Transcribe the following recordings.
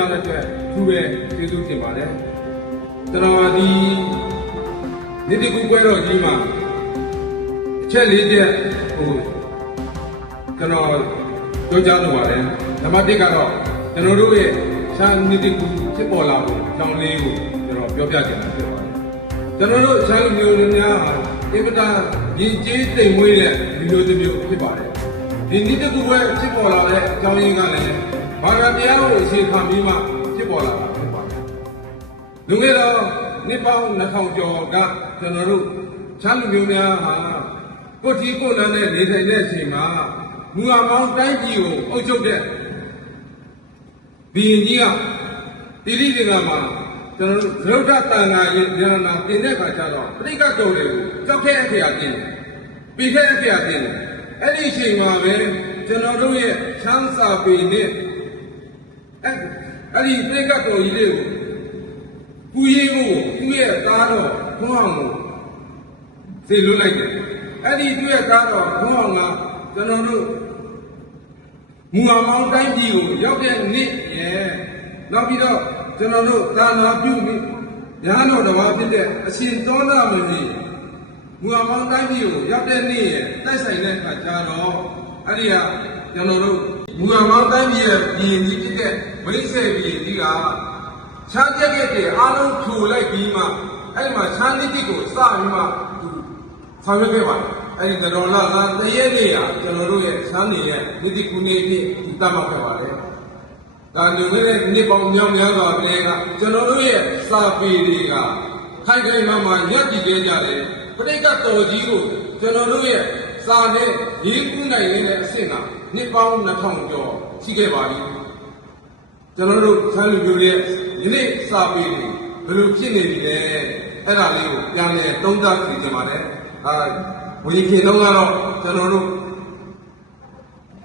ရတဲ့အတွက်သူပဲကျေးဇူးတင်ပါတယ်ကျွန်တော်ဒီနေ့ဒီကူပွဲတော်ကြီးမှာအချက်၄ချက်ကျွန်တော်ပြောကြားလိုပါတယ်နံပါတ်1ကတော့ကျွန်တော်တို့ရဲ့ရှမ်းနေ့ဒီကူဖြစ်ပေါ်လာဖို့အကြောင်းလေးကိုကျွန်တော်ပြောပြချင်တာဖြစ်ပါတယ်ကျွန်တော်တို့ရှမ်းလူမျိုးတွေများအင်မတန်ရည်ကြီးတိမ်မွေးတဲ့လူမျိုးတစ်မျိုးဖြစ်ပါတယ်ဒီနေ့ဒီကူပွဲဖြစ်ပေါ်လာတဲ့အကြောင်းရင်းကလည်းဘာသာတရားကိုအခြေခံပြီးမှဖြစ်ပေါ်လာတာဖြစ်ပါတယ်လူငယ်တော်နှစ်ပေါင်း2000ကျော်ကကျွန်တော်တို့ရှမ်းလူမျိုးများဟာကိုကြီးကိုလန်းနဲ့နေထိုင်တဲ့အချိန်မှာမူအမောင်းတိုင်းပြည်ကိုအုပ်ချုပ်တဲ့ဘီရင်ကြီးကတိတိကျကျမှာကျွန်တော်တို့သရုပ်တန်ဃာရဲ့ဉာဏ်နာတင်တဲ့အခါကျတော့ပဋိက္ခတော်တွေကိုကြောက်ခဲအဖေအတင်ပြီးခဲအဖေအတင်အဲ့ဒီအချိန်မှာပဲကျွန်တော်တို့ရဲ့ချမ်းသာပေနဲ့အဲ့ဒီပဋိက္ခတော်ကြီးတွေကိုကူရေးဖို့သူ့ရဲ့သားတော်ဘုန်းအောင်ကိုသိလွတ်လိုက်တယ်အဲ့ဒီသူ့ရဲ့သားတော်ဘုန်းအောင်ကကျွန်တော်တို့မူအမောင်းတိုင်းပြည်ကိုရောက်တဲ့နေ့ရဲ့နောက်ပြီးတော့ကျွန်တော်တို့သာနာပြုပြီးညာတော်တစ်ပါးဖြစ်တဲ့အရှင်သောတာမင်းကြီးမူအမောင်းတိုင်းပြည်ကိုရောက်တဲ့နေ့ရဲ့တိုက်ဆိုင်တဲ့အခါကျတော့အဲ့ဒီကကျွန်တော်တို့မူအမောင်းတိုင်းပြည်ရဲ့ဘီရင်ကြီးဖြစ်တဲ့မိတ်ဆွေဘီရင်ကြီးကချမ်းကျက်တဲ့အားလုံးထူလိုက်ပြီးမှအဲ့ဒီမှာချမ်းလိတိကိုစပြီးမှဆောင်ရွက်ခဲ့ပါတယ်အဲ့ဒီတော်လာတရက်နေ့ဟာကျွန်တော်တို့ရဲ့ချမ်းနေရဲ့မိတိကူနေဖြစ်တတ်မှတ်ခဲ့ပါတယ်ဒါလူငယ်တဲ့နှစ်ပေါင်းများများစွာကလေးကကျွန်တော်တို့ရဲ့စာပေတွေကခိုင်ခိုင်မာမာညှပ်ကြည့်ခဲ့ကြတယ်ပဋိက္ခတော်ကြီးကိုကျွန်တော်တို့ရဲ့စာနဲ့ရေးကူးနိုင်တဲ့အဆင့်ကနှစ်ပေါင်း2000ကျော်ရှိခဲ့ပါပြီကျွန်တော်တို့ချမ်းလူမျိုးရဲ့ဒီနေ့စာပေတွေဘယ်လိုဖြစ်နေပြီလဲအဲ့ဒါလေးကိုပြန်လည်သုံးသပ်ကြည့်ကြပါမယ်ဝိခင်တုန်းကတော့ကျွန်တော်တို့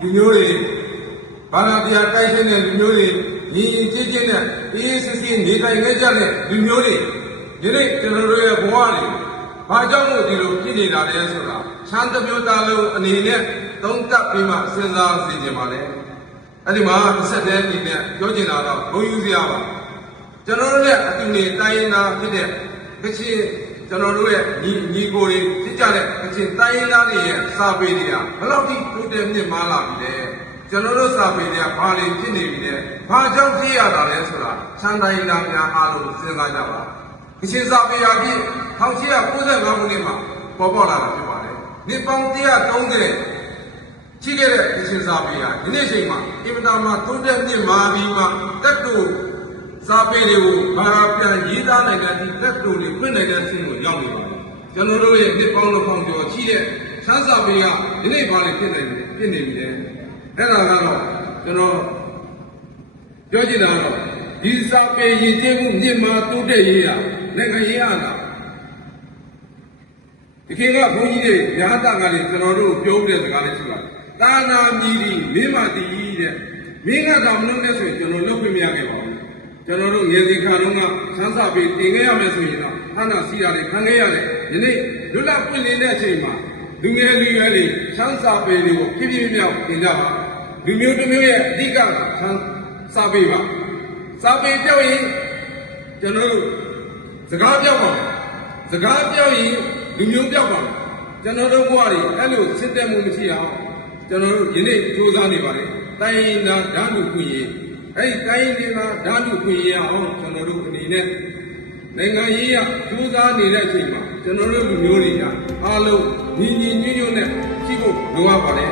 လူမျိုးတွေဘာသာတရားတိုက်ဆိုင်တဲ့လူမျိုးတွေညီညီချင်းချင်းနဲ့အေးအေးဆေးဆေးနေထိုင်နေကြတဲ့လူမျိုးတွေဒီနေ့ကျွန်တော်တို့ရဲ့ဘဝတွေဘာကြောင့်လို့ဒီလိုဖြစ်နေတာလဲဆိုတာချမ်းတစ်မျိုးသားလုံးအနေနဲ့သုံးသပ်ပြီးမှစဉ်းစားသိကြပါလေအဲ့ဒီမှာတစ်ဆက်တည်းအနေနဲ့ပြောချင်တာတော့ဘုံယူစရာပါကျွန်တော်တို့ရဲ့အတူနေတိုင်းရင်းသားဖြစ်တဲ့ကချင်ကျွန်တော်တို့ရဲ့ညီကိုတွေဖြစ်ကြတဲ့ကချင်တိုင်းရင်းသားတွေရဲ့စာပေတွေကဘယ်လောက်ထိတိုးတက်မြင့်မားလာပြီလဲကျွန်တော်တို့စာပေတွေကဘာတွေဖြစ်နေပြီလဲဘာကြောင့်ဖြစ်ရတာလဲဆိုတာချမ်းတိုင်းရင်းသားများအားလုံးစဉ်းစားကြပါကချင်စာပေအဖြစ်1895ခုနှစ်မှာပေါ်ပေါက်လာတာဖြစ်ပါတယ်နှစ်ပေါင်း130ရှိခဲ့တဲ့ကချင်စာပေကဒီနေ့ချိန်မှာအင်မတန်မှတိုးတက်မြင့်မားပြီးမှတက်တူစာပေတွေကိုဘာပြန်ရေးသားနိုင်တဲ့ဒီတက်တူတွေဖွင့်နိုင်တဲ့အဆင့်ကိုရောက်နေပါတယ်ကျွန်တော်တို့ရဲ့နှစ်ပေါင်း2000ကျော်ရှိတဲ့ချမ်းစာပေကဒီနေ့ဘာတွေဖြစ်နေပြီလဲအဲ့ဒါကတော့ကျွန်တော်ပြောချင်တာတော့ဒီစာပေရည်ကျင်းမှုမြင့်မားတိုးတက်ရေးတာနိုင်ငံရေးအားလားဒီခေတ်ကဘုန်းကြီးတွေညာတာကလည်းကျွန်တော်တို့ပြောတဲ့စကားလေးရှိပါတယ်တာနာမြည်ဒီမင်းမတီးတဲ့မင်းကတော့မလုပ်နဲ့ဆိုရင်ကျွန်တော်လုပ်ပြမရခဲ့ပါဘူးကျွန်တော်တို့ငယ်စဉ်ခါတုန်းကဆန်းစာပေတင်ခဲ့ရမယ်ဆိုရင်တော့ဟာနာစီရတယ်ခံခဲ့ရတယ်ဒီနေ့လွတ်လပ်ပွင့်လင်းတဲ့အချိန်မှာလူငယ်လူရွယ်တွေဆန်းစာပေတွေကိုပြပြမြောက်တင်ကြပါလူမျိုးတစ်မျိုးရဲ့အဓိကဆန်းစာပေပါစာပေပြောက်ရင်ကျွန်တော်တို့စကားပြောက်ပါမယ်စကားပြောက်ရင်လူမျိုးပြောက်ပါမယ်ကျွန်တော်တို့ဘဝတွေအဲ့လိုစစ်တက်မှုမရှိအောင်ကျွန်တော်တို့ယနေ့စူးစမ်းနေပါလေတိုင်းနာဓာတ်လူခွင့်ရေးအဲ့ဒီတိုင်းဒေသဓာတ်လူခွင့်ရအောင်ကျွန်တော်တို့အနေနဲ့နိုင်ငံရေးရစူးစမ်းနေတဲ့အချိန်မှာကျွန်တော်တို့လူမျိုးတွေကအားလုံးညီညီညွတ်ညွတ်နဲ့ရှိဖို့လိုအပ်ပါတယ်